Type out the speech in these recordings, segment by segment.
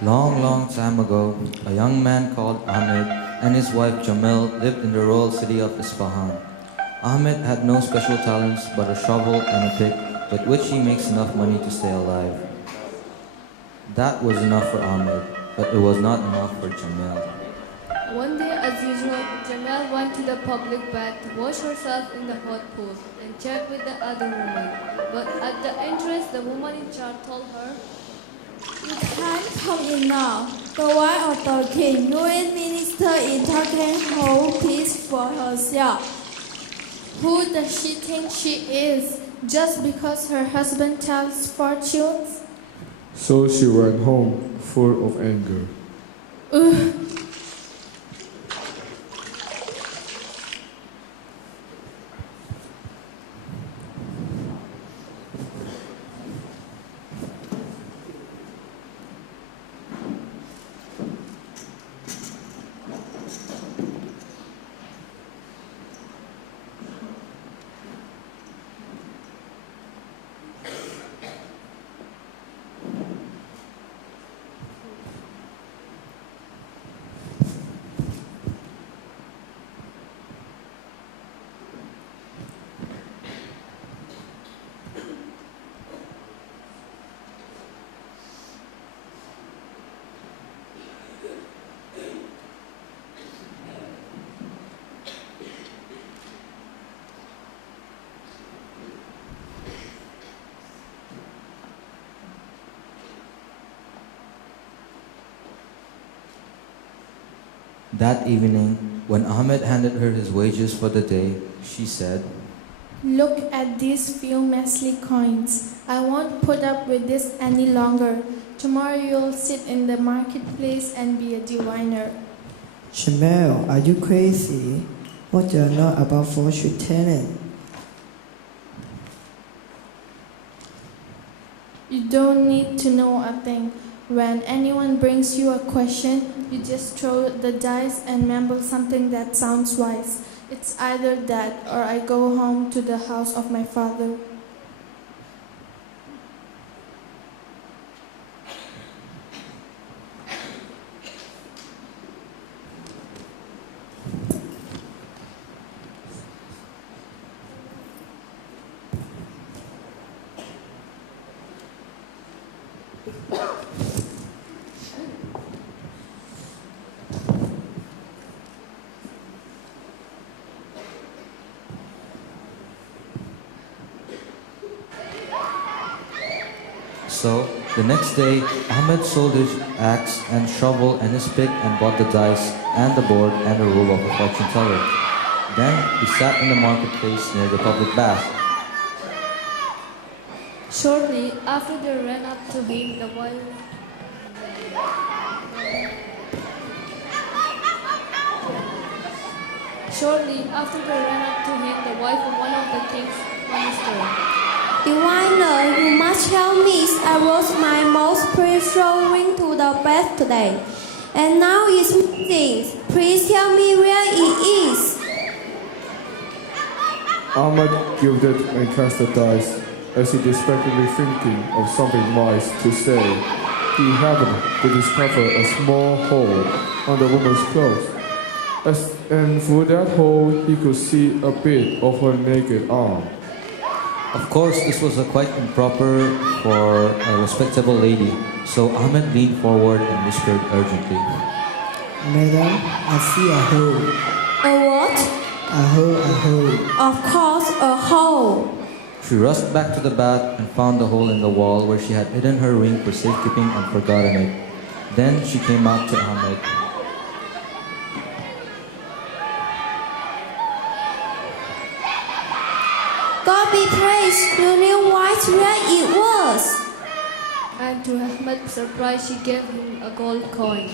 Long, long time ago, a young man called Ahmed and his wife Jamil lived in the royal city of Isfahan. Ahmed had no special talents but a shovel and a pick with which he makes enough money to stay alive. That was enough for Ahmed, but it was not enough for Jamil. One day, as usual, Jamal went to the public bath to wash herself in the hot pool and chat with the other woman. But at the entrance, the woman in charge told her, You can't come in now. The wife of the king, UN minister in Turkey, hold peace for herself. Who does she think she is? Just because her husband tells fortunes? So she ran home, full of anger. Ugh. That evening, when Ahmed handed her his wages for the day, she said, Look at these few measly coins. I won't put up with this any longer. Tomorrow you'll sit in the marketplace and be a diviner. Jamel, are you crazy? What do you know about fortune telling? You don't need to know a thing. When anyone brings you a question, you just throw the dice and mumble something that sounds wise. It's either that or I go home to the house of my father. So, the next day, Ahmed sold his axe and shovel and his pick and bought the dice and the board and the rule of a fortune teller. Then he sat in the marketplace near the public bath. shortly after they ran up to him, the wife. Shortly after they ran up to him, the wife of one of the king's ministers. Diviner, you must tell me I was my most precious ring to the bath today. And now it's missing. Please tell me where it is. Ahmed gilded and cast the dice, as if desperately thinking of something wise to say. He happened to discover a small hole on the woman's clothes. And through that hole, he could see a bit of her naked arm. Of course, this was quite improper for a respectable lady, so Ahmed leaned forward and whispered urgently, Madam, I see a hole. A what? A hole. Of course, a hole. She rushed back to the bath and found the hole in the wall where she had hidden her ring for safekeeping and forgotten it. Then she came out to Ahmed. God be praised, you knew right where it was. And to Ahmed's surprise, she gave him a gold coin.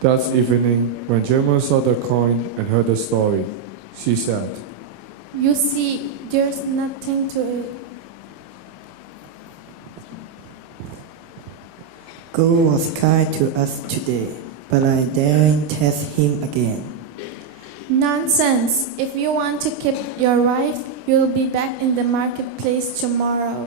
That evening, when Gemma saw the coin and heard the story, she said, You see, there's nothing to it. God was kind to us today, but I daren't test him again. Nonsense. If you want to keep your wife, you'll be back in the marketplace tomorrow.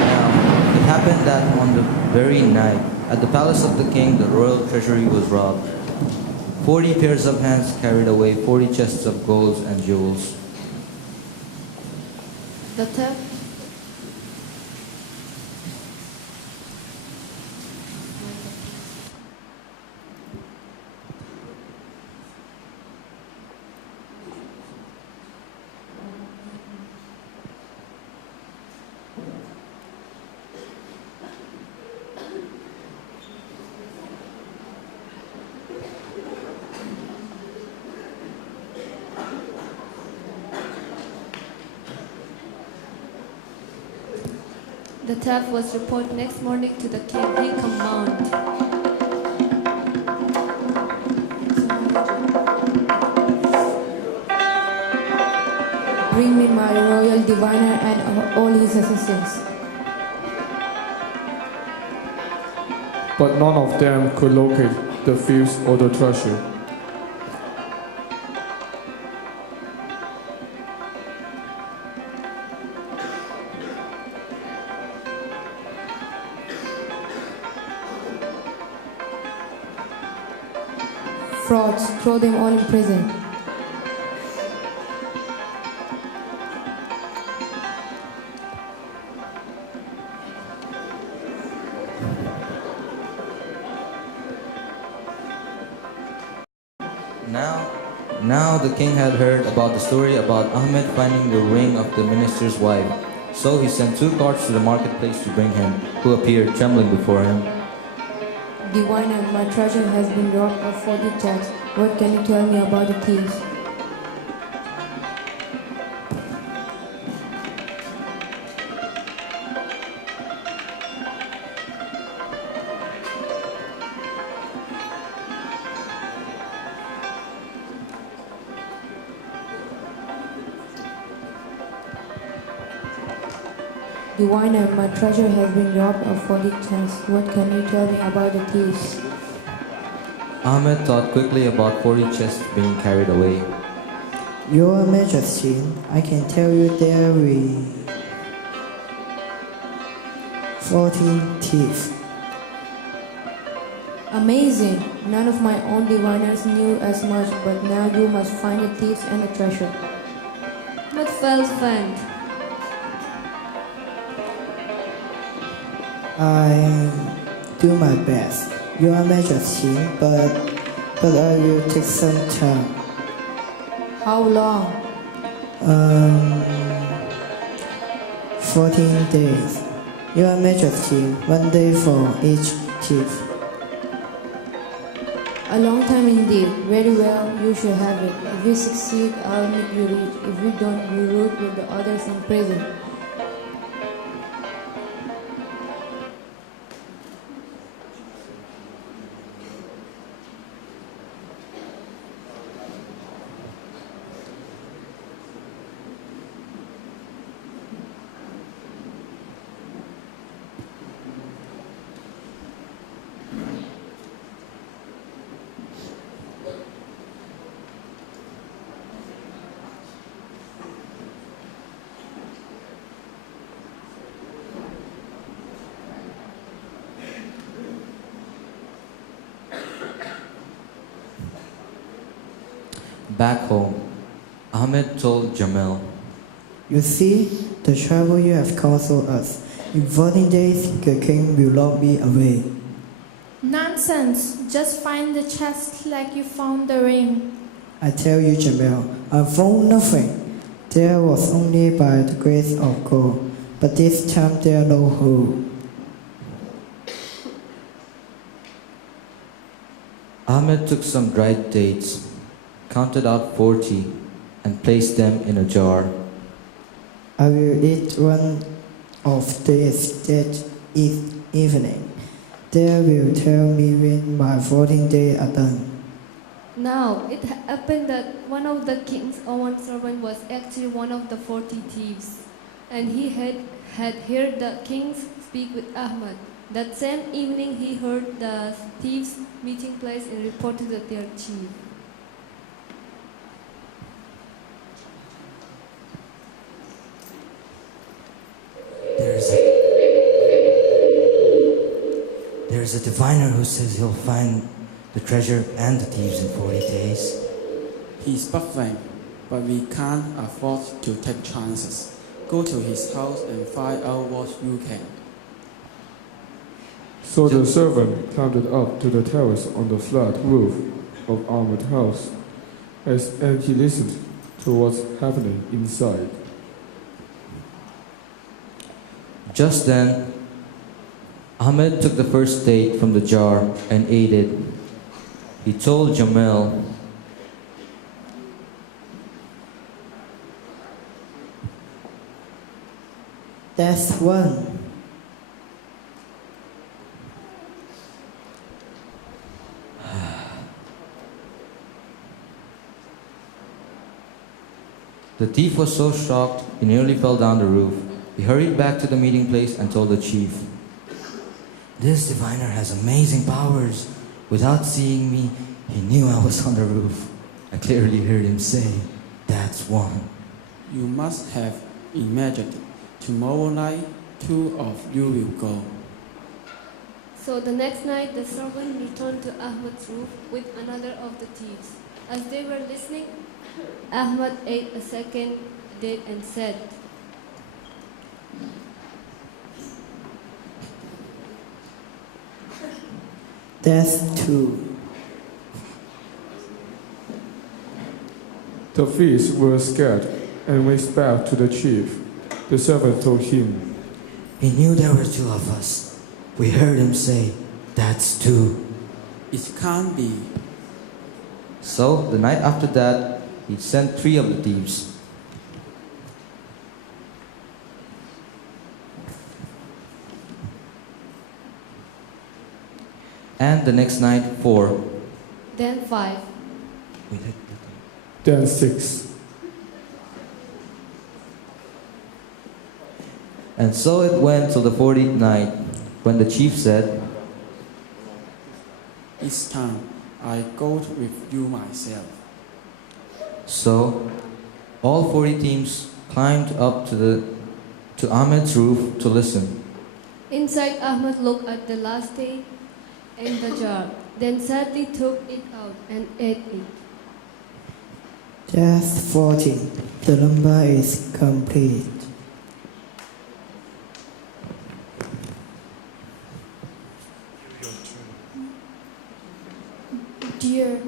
Now, it happened that on the very night, at the palace of the king, the royal treasury was robbed. 40 pairs of hands carried away 40 chests of gold and jewels. The theft The theft was reported next morning to the king. He commanded. Bring me my royal diviner and all his assistants. but none of them could locate the thieves or the treasure. Frauds, throw them all in prison. Now the king had heard about the story about Ahmed finding the ring of the minister's wife. So he sent 2 carts to the marketplace to bring him, who appeared trembling before him. Diviner, my treasure has been robbed of 40 chests. What can you tell me about the thieves? Diviner, my treasure has been robbed of 40 chests. What can you tell me about the thieves? Ahmed thought quickly about 40 chests being carried away. Your Majesty, I can tell you there were 14 thieves. Amazing! None of my own diviners knew as much, but now you must find the thieves and the treasure. But fell friend. I do my best, Your Majesty, but I will take some time. How long? 14 days. Your Majesty, 1 day for each thief. A long time indeed. Very well, you shall have it. If you succeed, I'll make you rich. If you don't, you root with the others in prison. Back home, Ahmed told Jamil, You see, the trouble you have caused us. In 14 days, the king will not be away. Nonsense! Just find the chest like you found the ring. I tell you, Jamel, I found nothing. There was only by the grace of God, but this time there no hole. Ahmed took some dried dates, counted out 40, and placed them in a jar. I will eat one of these that evening. They will tell me when my 14 days are done. Now, it happened that one of the king's own servants was actually one of the 40 thieves, and he had heard the king speak with Ahmad. That same evening, he heard the thieves' meeting place and reported to their chief. There's a diviner who says he'll find the treasure and the thieves in 40 days. He's baffling, but we can't afford to take chances. Go to his house and find out what you can. So the servant climbed up to the terrace on the flat roof of Ahmed's house, and he listened to what's happening inside. Just then, Ahmed took the first date from the jar and ate it. He told Jamil, That's one. The thief was so shocked he nearly fell down the roof. He hurried back to the meeting place and told the chief, This diviner has amazing powers. Without seeing me, he knew I was on the roof. I clearly heard him say, That's one. You must have imagined. Tomorrow night, 2 of you will go. So the next night, the servant returned to Ahmad's roof with another of the thieves. As they were listening, Ahmad ate a second date and said, That's two. The thieves were scared and went back to the chief. The servant told him, He knew there were 2 of us. We heard him say, That's 2. It can't be. So the night after that, he sent 3 of the thieves. And the next night, 4. then 5. then 6. And so it went till the 40th night, when the chief said, It's time. I go with you myself. So all 40 teams climbed up to Ahmed's roof to listen. Inside, Ahmad looked at the last day in the jar, then sadly took it out and ate it. That's 40. The number is complete. Dear,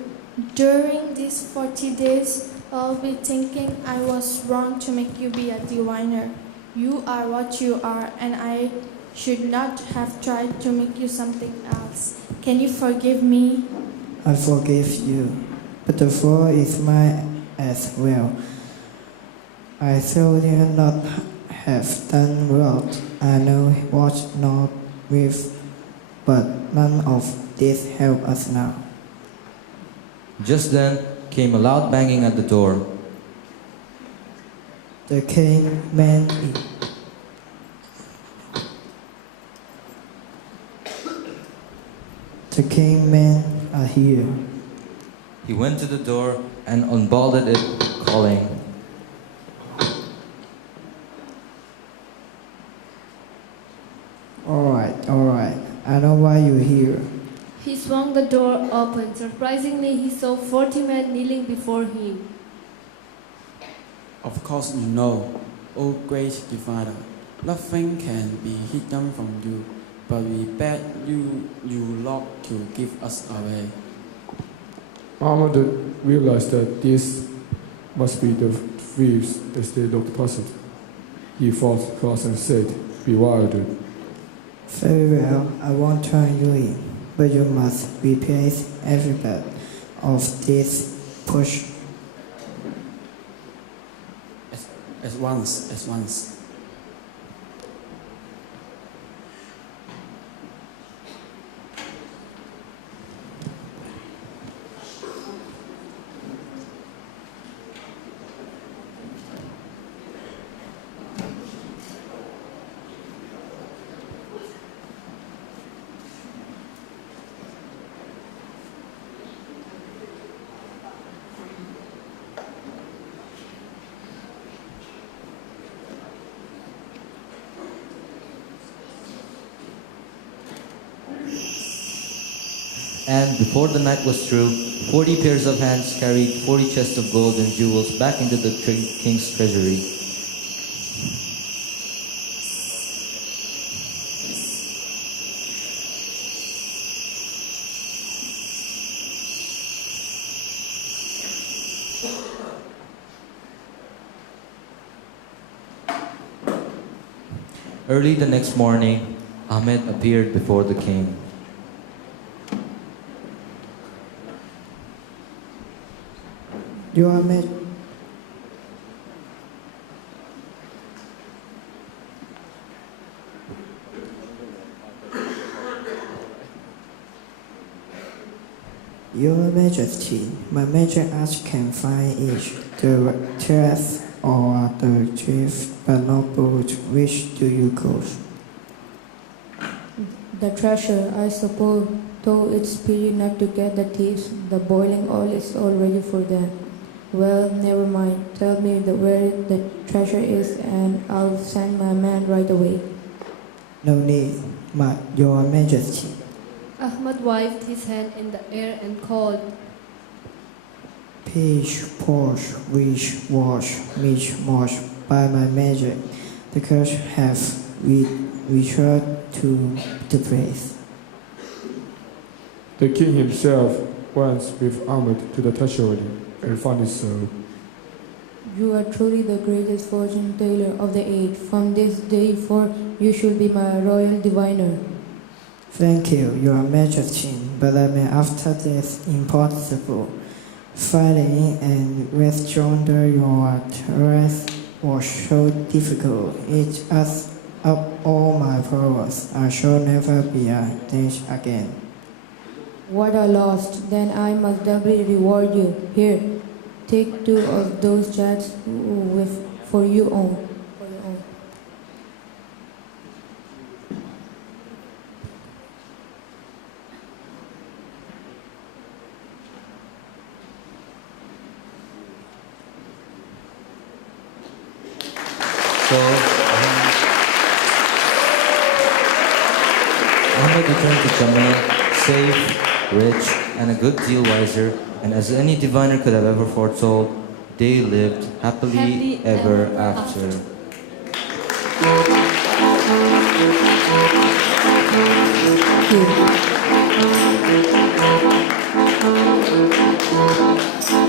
during these 40 days, I'll be thinking I was wrong to make you be a diviner. You are what you are, and I should not have tried to make you something else. Can you forgive me? I forgive you, but the fault is mine as well. I should not have done what I know what not with, but none of this help us now. Just then came a loud banging at the door. The king man The king men are here. He went to the door and unbolted it, calling, All right. I know why you're here. He swung the door open. Surprisingly, he saw 40 men kneeling before him. Of course you know. O great diviner. Nothing can be hidden from you, but we beg you not to give us away. Ahmed realized that these must be the thieves as they looked puzzled. He fought cross and said, bewildered, Very well, I won't turn you in, but you must replace every bit of this push. At once. And before the night was through, 40 pairs of hands carried 40 chests of gold and jewels back into the king's treasury. Early the next morning, Ahmed appeared before the king. Your Majesty. Your Majesty, my major arch can find each, the chest or the chief, but not both. Which do you choose? The treasure, I suppose, though it's pity not to get the thieves. The boiling oil is all ready for them. Well, never mind. Tell me where the treasure is, and I'll send my man right away. No need, Your Majesty. Ahmad waved his hand in the air and called, Peach, Porsche, Wish, Wash, Mitch, Mosh, by my magic. The curse have returned to the place. The king himself went with Ahmed to the treasury and found it so. You are truly the greatest fortune teller of the age. From this day forth, you should be my royal diviner. Thank you, Your Majesty, but I may after this impossible. Fighting and withdrawn your terrace was so difficult. It adds up all my powers. I shall never be a dish again. What a loss! Then I must doubly reward you. Here, take 2 of those jets for your own. So, Ahmed returned to Jamil, safe, rich, and a good deal wiser, and as any diviner could have ever foretold, they lived happily ever after. Thank you.